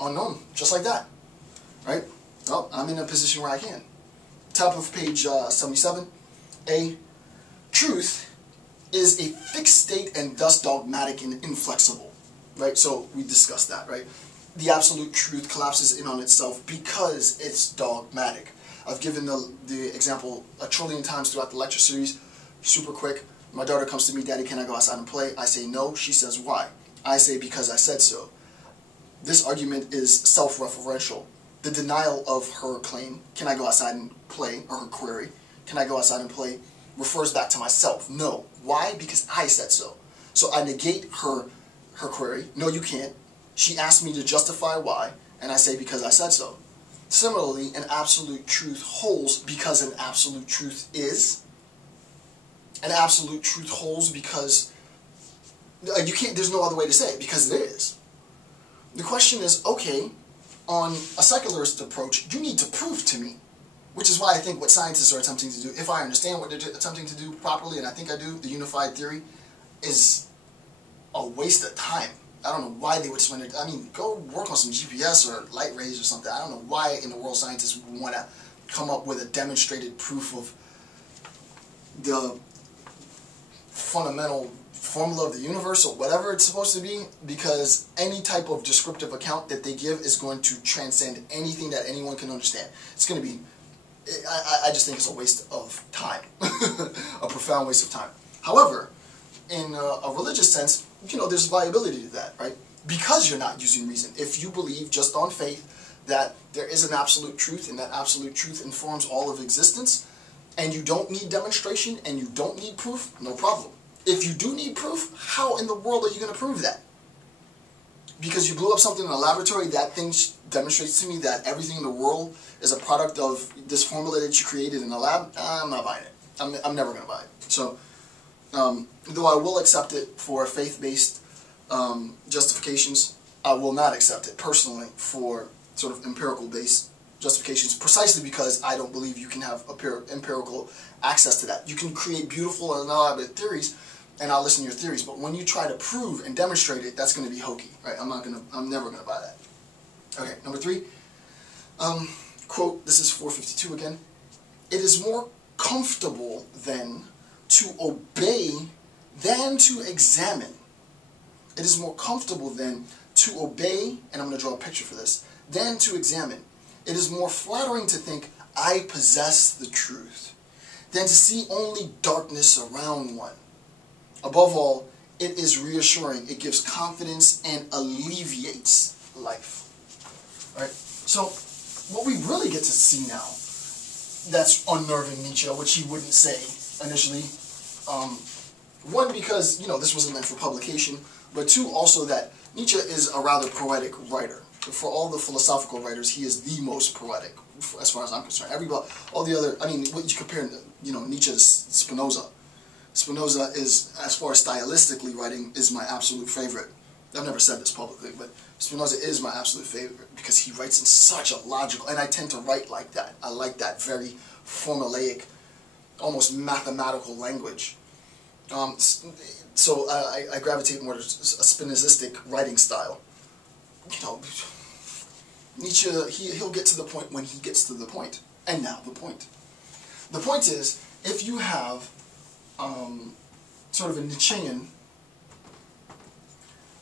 unknown, just like that, right? Well, I'm in a position where I can. Top of page 77, A. Truth is a fixed state and thus dogmatic and inflexible, right? So we discussed that, right? The absolute truth collapses in on itself because it's dogmatic. I've given the example a trillion times throughout the lecture series. Super quick. My daughter comes to me, Daddy, can I go outside and play? I say no. She says, why? I say, because I said so. This argument is self-referential. The denial of her claim, can I go outside and play, or her query, can I go outside and play, refers back to myself. No. Why? Because I said so. So I negate her query. No, you can't. She asked me to justify why, and I say because I said so. Similarly, an absolute truth holds because an absolute truth is. An absolute truth holds because you can't. There's no other way to say it, because it is. The question is, okay, on a secularist approach, you need to prove to me, which is why I think what scientists are attempting to do, if I understand what they're attempting to do properly, and I think I do, the unified theory, is a waste of time. I don't know why they would spend it. I mean, go work on some GPS or light rays or something. I don't know why in the world scientists would want to come up with a demonstrated proof of the fundamental formula of the universe or whatever it's supposed to be, because any type of descriptive account that they give is going to transcend anything that anyone can understand. It's going to be, I just think it's a waste of time, a profound waste of time. However, in a religious sense, there's viability to that, right? Because you're not using reason. If you believe just on faith that there is an absolute truth and that absolute truth informs all of existence, and you don't need demonstration and you don't need proof, no problem. If you do need proof, how in the world are you going to prove that? Because you blew up something in a laboratory, that thing demonstrates to me that everything in the world is a product of this formula that you created in a lab? I'm not buying it. I'm never going to buy it. So, though I will accept it for faith-based justifications, I will not accept it personally for sort of empirical-based justifications, precisely because I don't believe you can have empirical access to that. You can create beautiful and elaborate theories, and I'll listen to your theories, but when you try to prove and demonstrate it, that's going to be hokey, right? I'm never going to buy that. Okay, number 3, quote, this is 452 again. It is more comfortable then to obey than to examine. It is more comfortable then to obey, and I'm going to draw a picture for this, than to examine. It is more flattering to think, I possess the truth, than to see only darkness around one. Above all, it is reassuring. It gives confidence and alleviates life. All right? So, what we really get to see now that's unnerving Nietzsche, which he wouldn't say initially, one, because, this wasn't meant for publication, but two, also that Nietzsche is a rather poetic writer. For all the philosophical writers, he is the most poetic, as far as I'm concerned. All the other, what you compare, Nietzsche to Spinoza. Spinoza is, as far as stylistically writing, is my absolute favorite. I've never said this publicly, but Spinoza is my absolute favorite because he writes in such a logical, and I tend to write like that. I like that very formulaic, almost mathematical language. So I gravitate more to a Spinozistic writing style. Nietzsche, he'll get to the point when he gets to the point. And now the point. The point is, if you have sort of a Nietzschean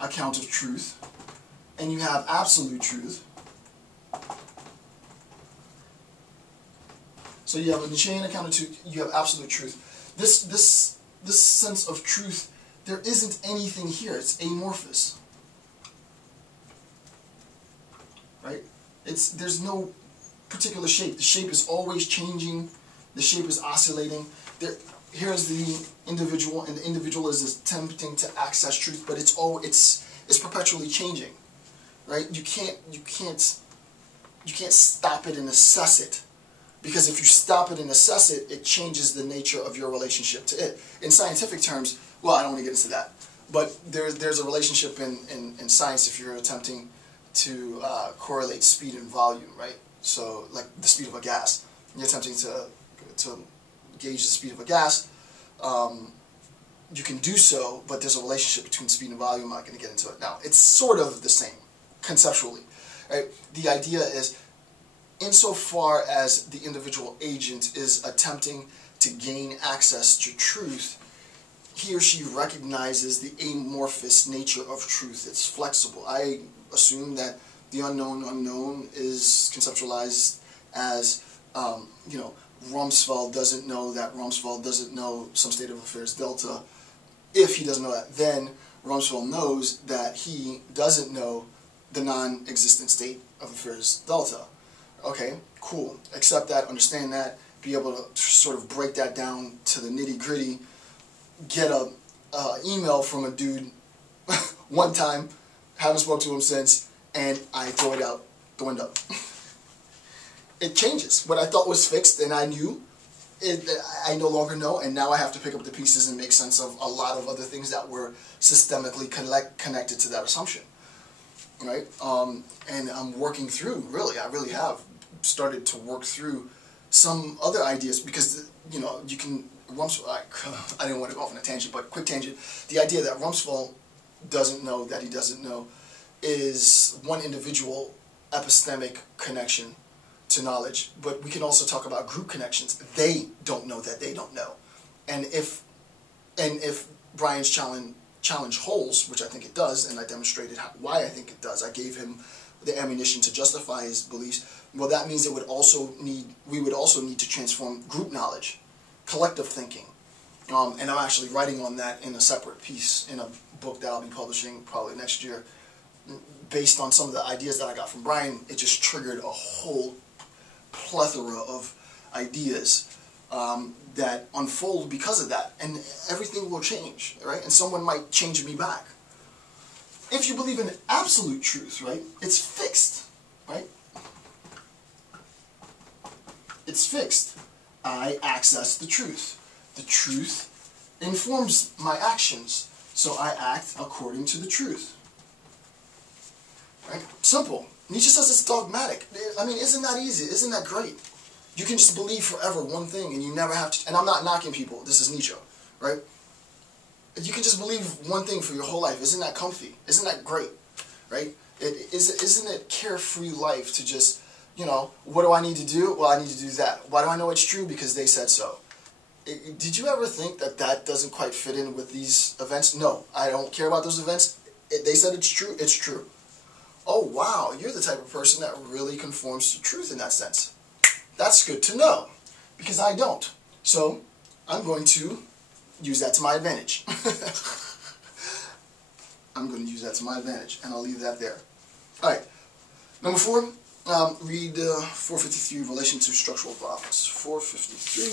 account of truth, and you have absolute truth, so you have a Nietzschean account of truth, you have absolute truth. This sense of truth, there isn't anything here. It's amorphous. Right? There's no particular shape. The shape is always changing. The shape is oscillating. Here's the individual, and the individual is attempting to access truth, but it's perpetually changing. Right? You can't stop it and assess it. Because if you stop it and assess it, it changes the nature of your relationship to it. In scientific terms, well, I don't want to get into that, but there's a relationship in science if you're attempting to correlate speed and volume, right? So, like the speed of a gas. You're attempting to gauge the speed of a gas. You can do so, but there's a relationship between speed and volume. I'm not going to get into it now. It's sort of the same, conceptually. right? The idea is, insofar as the individual agent is attempting to gain access to truth, he or she recognizes the amorphous nature of truth. It's flexible. I assume that the unknown is conceptualized as, Rumsfeld doesn't know that Rumsfeld doesn't know some state of affairs delta. If he doesn't know that, then Rumsfeld knows that he doesn't know the non-existent state of affairs delta. Okay, cool. Accept that, understand that, be able to sort of break that down to the nitty-gritty, get a email from a dude one time, haven't spoken to him since, and I throw it out the window. It changes. What I thought was fixed and I knew, I no longer know, and now I have to pick up the pieces and make sense of a lot of other things that were systemically connected to that assumption. Right? And I'm working through, I really have started to work through some other ideas, because, you can, Rumsfeld, I didn't want to go off on a tangent, but quick tangent, the idea that Rumsfeld doesn't know that he doesn't know is one individual epistemic connection to knowledge, but we can also talk about group connections. They don't know that they don't know. And if Brian's challenge holds, which I think it does, and I demonstrated why I think it does, I gave him the ammunition to justify his beliefs, well, that means we would also need to transform group knowledge, collective thinking. And I'm actually writing on that in a separate piece in a book that I'll be publishing probably next year. Based on some of the ideas that I got from Brian, it just triggered a whole plethora of ideas that unfold because of that. And everything will change, right? And someone might change me back. If you believe in absolute truth, right, it's fixed, right? It's fixed. I access the truth. The truth informs my actions, so I act according to the truth. Right? Simple. Nietzsche says it's dogmatic. I mean, isn't that easy? Isn't that great? You can just believe forever one thing, and you never have to, and I'm not knocking people, this is Nietzsche, right? You can just believe one thing for your whole life. Isn't that comfy? Isn't that great? Right? Isn't it carefree life to just, what do I need to do? Well, I need to do that. Why do I know it's true? Because they said so. Did you ever think that that doesn't quite fit in with these events? No, I don't care about those events. They said it's true, it's true. Oh, wow, you're the type of person that really conforms to truth in that sense. That's good to know, because I don't. So, I'm going to use that to my advantage. I'm going to use that to my advantage, and I'll leave that there. Alright, number 4, read 453 in relation to structural problems. 453.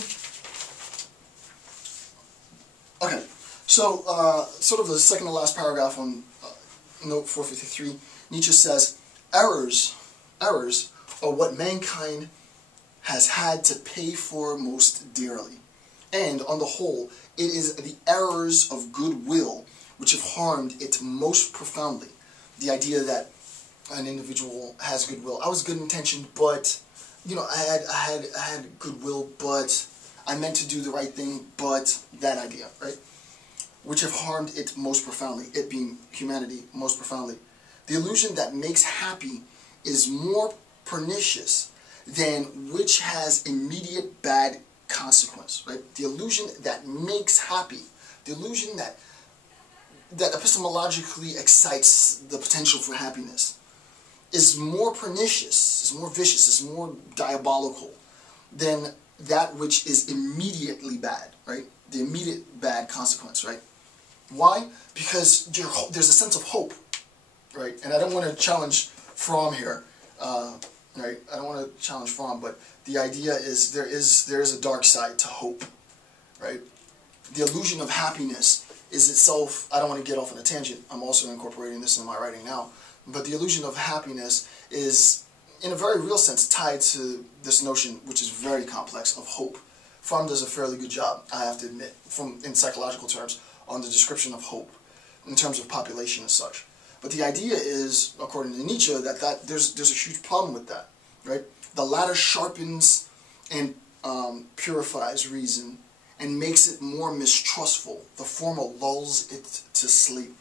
Okay, so sort of the second to last paragraph on note 453, Nietzsche says, errors are what mankind has had to pay for most dearly. And on the whole, it is the errors of goodwill which have harmed it most profoundly. The idea that an individual has goodwill. I was good intentioned, but I had goodwill, but I meant to do the right thing, but that idea, right? Which have harmed it most profoundly, it being humanity most profoundly. The illusion that makes happy is more pernicious than which has immediate bad consequence, right? The illusion that makes happy, the illusion that epistemologically excites the potential for happiness, is more pernicious, is more vicious, is more diabolical than that which is immediately bad, right? The immediate bad consequence, right? Why? Because there's a sense of hope, right? And I don't want to challenge Fromm here, right? I don't want to challenge Fromm, but the idea is there is a dark side to hope, right? The illusion of happiness is itself, I don't want to get off on a tangent, I'm also incorporating this in my writing now, but the illusion of happiness is, in a very real sense, tied to this notion, which is very complex, of hope. Fromm does a fairly good job, I have to admit, in psychological terms, on the description of hope, in terms of population as such. But the idea is, according to Nietzsche, that there's a huge problem with that, right? The latter sharpens and purifies reason and makes it more mistrustful. The former lulls it to sleep,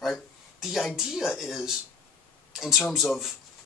right? The idea is, in terms of